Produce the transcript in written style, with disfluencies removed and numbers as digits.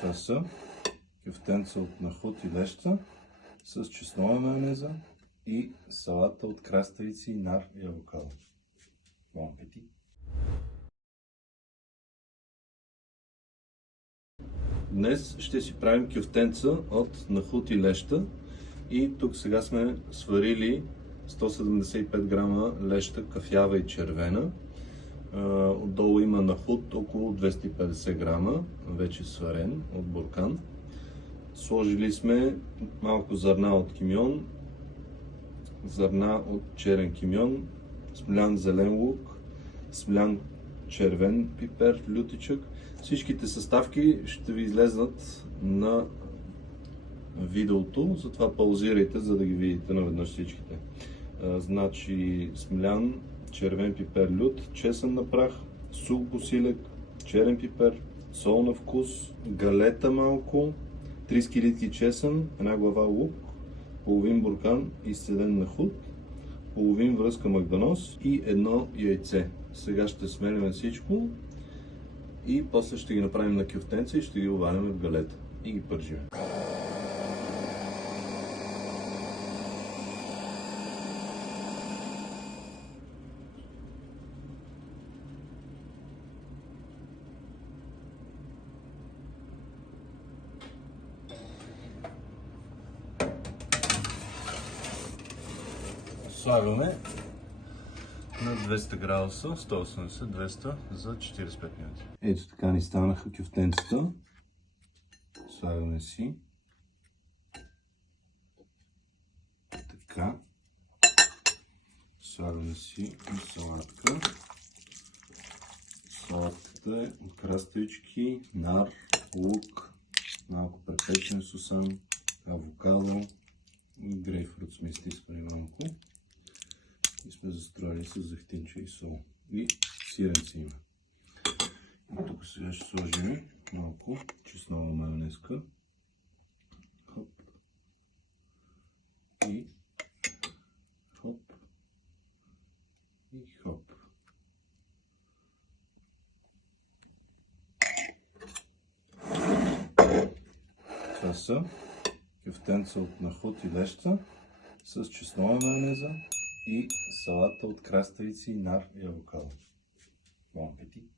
Това са кюфтенца от нахлуд и леща с чеснова майонеза и салата от краставици, нар и авокадо. Бон апетит! Днес ще си правим кюфтенца от нахлуд и леща и тук сега сме сварили 175 грама леща, кафява и червена. Отдолу има нахлуд около 250 грама, вече сварен от буркан. Сложили сме малко зърна от кимьон, зърна от черен кимьон, смлян зелен лук, смлян червен пипер, лютичък. Всичките съставки ще ви излезнат на видеото, затова паузирайте, за да ги видите наведнъж всичките. Значи смлян, червен пипер, лют, чесън на прах, сух босилек, черен пипер, сол на вкус, галета малко, 3 скилитки чесън, една глава лук, половин буркан изцеден нахлуд, половин връзка магданоз и едно яйце. Сега ще сменяме всичко и после ще ги направим на кюфтенца и ще ги обваляме в галета и ги пържиме. Слагаме на 200 градуса, 180-200 за 45 минути. Ето така ни станаха кюфтенцата. Слагаме си. Така. Слагаме си и салатка. Салатката е от краставички, нар, лук, малко препечен сусан, авокадо и грейпфрут сме изтискали малко. И сме застроили с зехтинче и сол. И сиренце има. И тук сега ще сложим малко чеснова майонезка. Хоп. И хоп. И хоп. Това са кюфтенца от нахлуд и леща с чеснова майонеза и салата от краставици, нар и авокадо. Бон апетит!